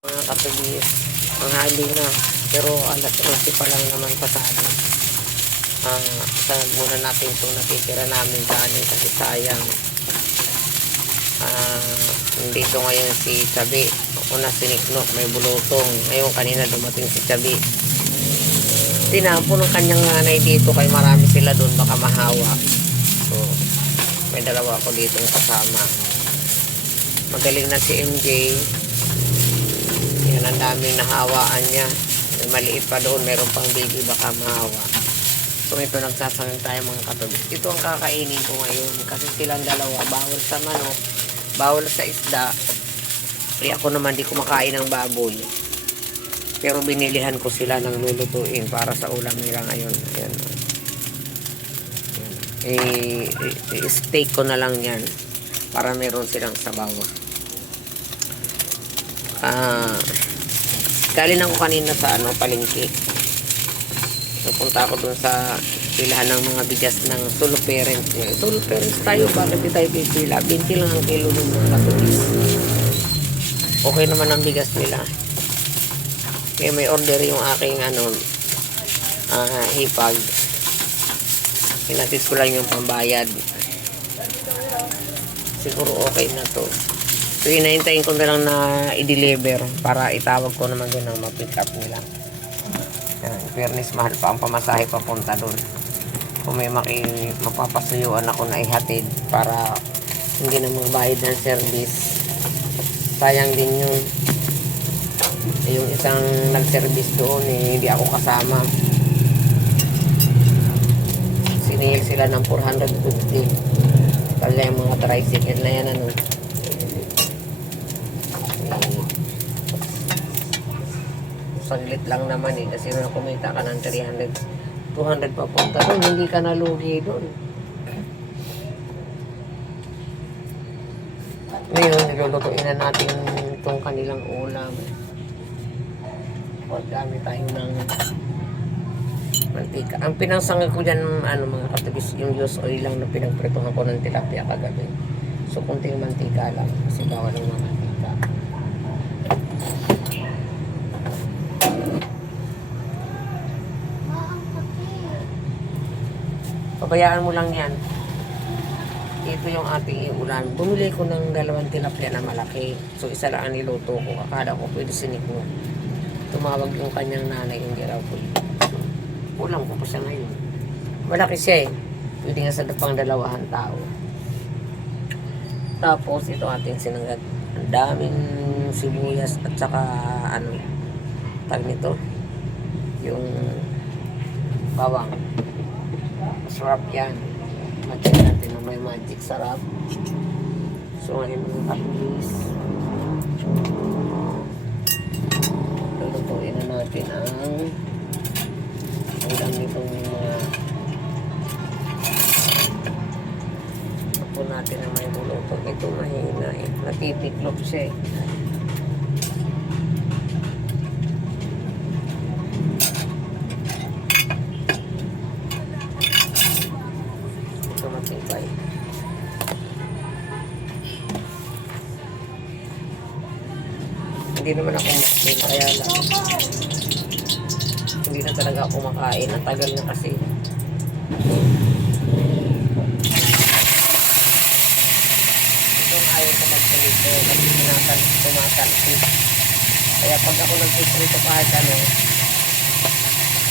Mga katubis, ang hali na. Pero alas 11 pa lang naman pasado. Saan muna natin itong natitira namin kanin kasi sayang. Nandito ngayon si Chabi. Una siniknok, may bulutong. Ngayon kanina dumating si Chabi. Tinapon ng kanyang nanay dito kay marami sila doon baka mahawa. So, may dalawa ako dito kasama. Magaling na si MJ. Yan ang daming nahawaan niya. May maliit pa doon, meron pang baby baka mahawa. So ito nagsasangin tayo mga katubis. Ito ang kakainin ko ngayon kasi silang dalawa bawal sa manok, bawal sa isda. Kaya ako naman di kumakain ng baboy. Pero binilihan ko sila ng lulutuin para sa ulam nila ngayon. Ayan. I-steak ko na lang yan para meron silang sabaw. Galing ako kanina sa palengke. Napunta ako dun sa pilahan ng mga bigas ng solo parents. Solo parents tayo, bakit di tayo pipila? 20 lang ang kilo ng mga katubis. Okay naman ang bigas nila. Kaya may order yung aking hipag. Hinatid ko lang yung pambayad. Siguro okay na to. So, inahintayin ko na lang na i-deliver para itawag ko naman doon ang ma-pick up nila. Yan, fairness, mahal pa ang pamasahe papunta doon. Kung may mapapasuyuan ako na ihatid para hindi na magbayad ng service. Sayang din yung isang nag-service doon, hindi ako kasama. Sinihil sila ng 450. Kaya yung mga tricycle na yan, saglit lang naman kasi na kumita ka ng 300 200 papunta doon, hindi ka nalugi doon. Ngayon nilulutuin na natin itong kanilang ulam. Gamit tayo ng mantika. Ang pinangsangag ko dyan mga katubis, yung use oil lang na pinagprituhan ko ng tilapia kagabi. So kunting mantika lang kasi bawal ng mga mantika. Pabayaan mo lang yan. Ito yung ating iulan. Bumili ko ng 2 tilapia na malaki. So isa lang ang niluto ko. Akala ko pwede sinikno. Tumawag yung kanyang nanay, hindi raw pwede. Kulang ko pa siya ngayon. Malaki siya Pwede nga sa pang 2 tao. Tapos ito ating sinangag. Ang daming sibuyas at saka tag nito. Yung bawang. Sarap yan. Matay natin na may magic sarap. So ngayon mga katubis, lulutuin na natin ang dami itong mga po natin na may bulutong. Ito mahina natitiklop siya matibay. Hindi naman ako makakain, kaya lang hindi na talaga ako makain. Ang tagal na kasi. Ito ang ayaw ko magprito kasi tumatalsik. Kaya pag ako nagprito kahit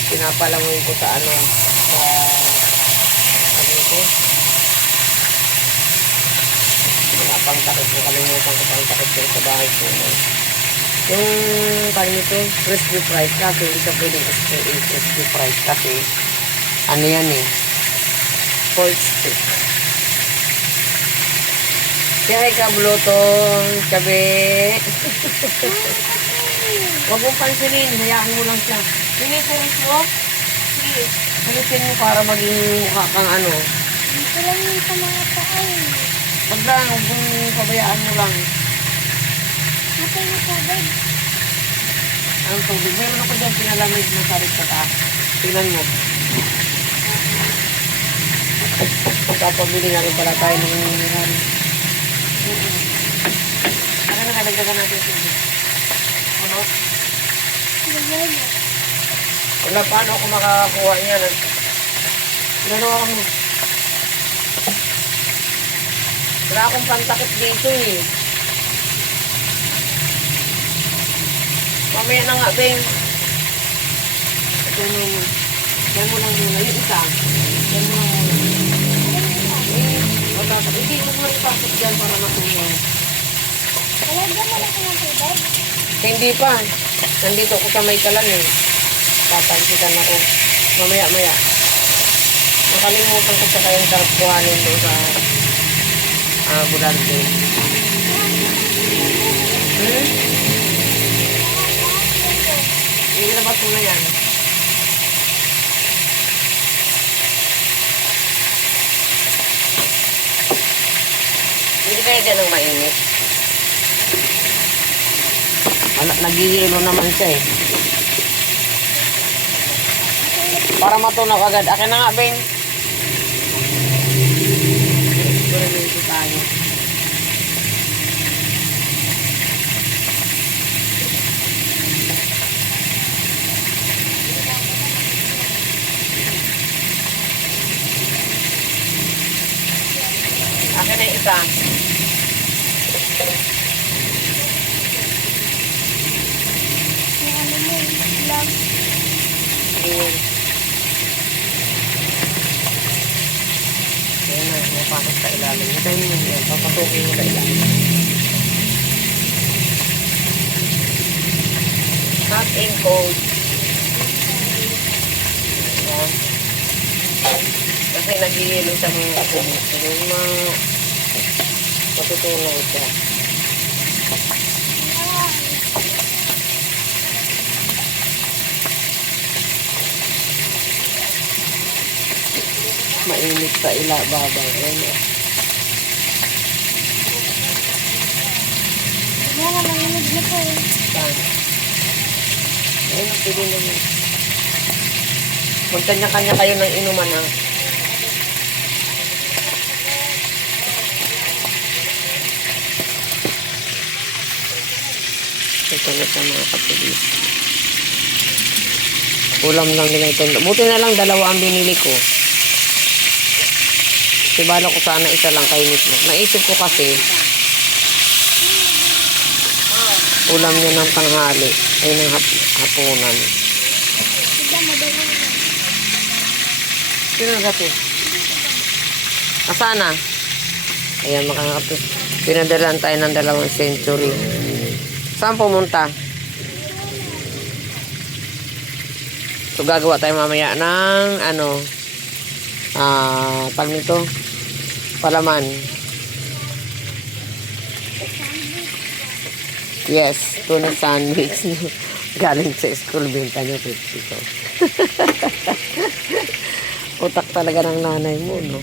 pinapalangoy ko sa ito. Wala pang takip ko, kalimutan ko pang takip ko sa bahay ko. Yung kanito, crispy fried kasi hindi ka pwedeng crispy fried kasi yan pork stick. Kaya ikaw bulutong, Chabi. Huwag mong pansinin, hayaan mo lang siya. Pinipilis mo? Sige, pilitin mo para maging mukha kang Ito lang yung sa mga paan. Huwag lang, pabayaan mo lang. Matay na tubig. Ang tubig, meron ako dyan pinalamig na sarit sa taas. Tingnan mo. Pagkapabili nga rin pala tayo ng mineral. Nakadagdagan natin tubig. Deliver. Wala, paano ako makakakuha niyan? Gano'n ako. Wala akong pantakip dito eh. Mamaya na nga, Beng. Ito mo. Yan mo lang muna. Yung isa. Yan mo lang muna. Hindi mo lang ipasok dyan para matulong. Talagyan mo na ko ng tubig. Hindi pa. Nandito ako sa may kalan eh. Papansitan ako. Mamaya-maya. Nakalimutan ko sa kayang sarap kuhanin doon sa bulante. Ilabas mo na yan. Hindi kaya dyan ang mainit. Nagigilo naman siya eh. Para matunaw agad. Akin na nga, Beng. Experimento tayo. Akin na yung isa. Yung ano mo, vlog. Ayun. Ayun na, mapasok sa ilalim. Hintayin mo yan. Papasukin mo sa ilalim. Hot and cold. Ayan. Kasi nag-iilo sa mga tubig. Yung matutunaw siya. Mainit sa ilababaw. Ayan. Wala na, nanginig na po eh. Saan? Ayun, pwede naman. Magkanya-kanya kayo ng inuman ha. Ito na sa mga kapatid. Ulam lang nila ito. Buti na lang dalawa ang binili ko. Sibala ko sana isa lang kayo mismo. Naisip ko kasi ulam niya ng tanghali ay ng hapunan. Tignan mo, dalawa na. Sino nagati? Asana? Ayan, makakapit. Pinadalan tayo ng 2 century. Saan pumunta? So, gagawa tayo mamaya ng tag nito, palaman. Yes, tuna sandwich. Galing sa school, benta niya 50 ko. Utak talaga ng nanay mo, no?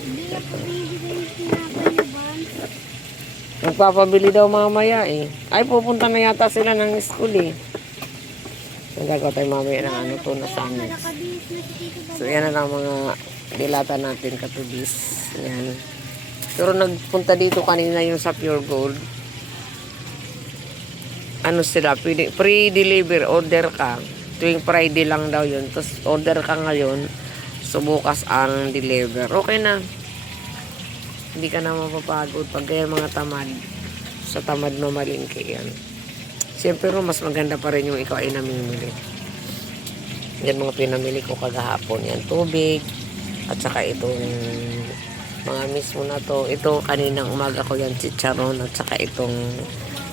Hindi na po bibigay yung tinapay ni Barnes. Magpapabili daw mamaya eh. Ay, pupunta na yata sila ng school eh. So, gagawa tayo mamaya ng tuna sandwich. Nakabihis na si Tito Bob. So, yan na lang mga dilata natin katubis. Yan. Pero nagpunta dito kanina yung sa Pure Gold. Ano sila, pre-deliver, order ka. Tuwing Friday lang daw yun. Tapos order ka ngayon. So, bukas ang deliver. Okay na. Hindi ka na mapapagod. Pag kaya mga tamad. Sa tamad mamalingki yan. Siyempre, mas maganda pa rin yung ikaw ay namimili. Yan mga pinamili ko kagahapon. Yan, tubig. At saka itong mga mismo na to. Ito, kaninang umaga ko yan, chicharon. At saka itong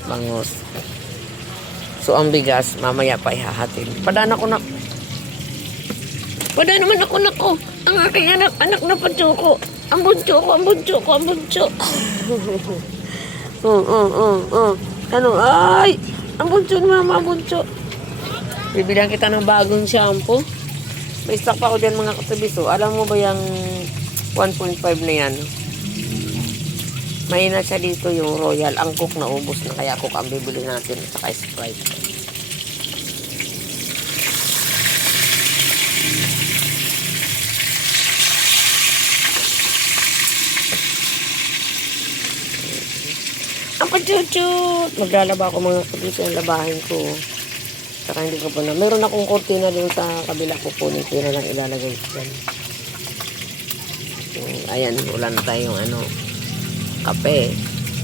bangus. So, ang bigas, mamaya pa ihahatin. Padaan ako na. Padaan naman ako nako. Ang aking anak na padyo ko. Ang bunso ko, ang bunso ko, ang bunso. Ano? Ay! Ang bunso ni mama, ang bunso. Bibilang kita ng bagong shampoo. May stock pa ako dyan mga katabiso. Alam mo ba yung 1.5 na yan? Mahina siya dito yung Royal. Ang Coke na ubos na. Kaya Coke ang bibili natin. At saka Sprite. Ang kapachuchut! Maglalaba ako mga kabis yung labahin ko. Saka hindi ko po na. Meron akong kortina dun sa kabila ko po. Hindi na lang ilalagay ko dyan. Ayan, wala na tayong kape.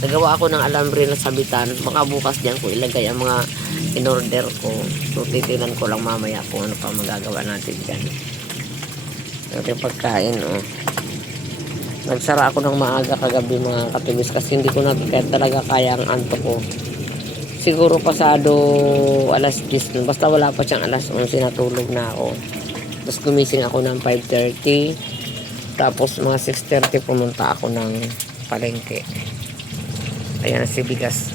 Nagawa ako ng alambre na sabitan. Baka bukas diyan ko ilagay ang mga in-order ko. So, titinan ko lang mamaya kung ano pa magagawa natin dyan. Ating pagkain, Nagsara ako ng maaga kagabi mga katubis kasi hindi ko na talaga kaya ang anto ko. Siguro pasado alas 10. Basta wala pa siyang alas 11 natulog na ako. Tapos gumising ako ng 5:30. Tapos mga 6:30 pumunta ako ng palengke. Ayan si bigas.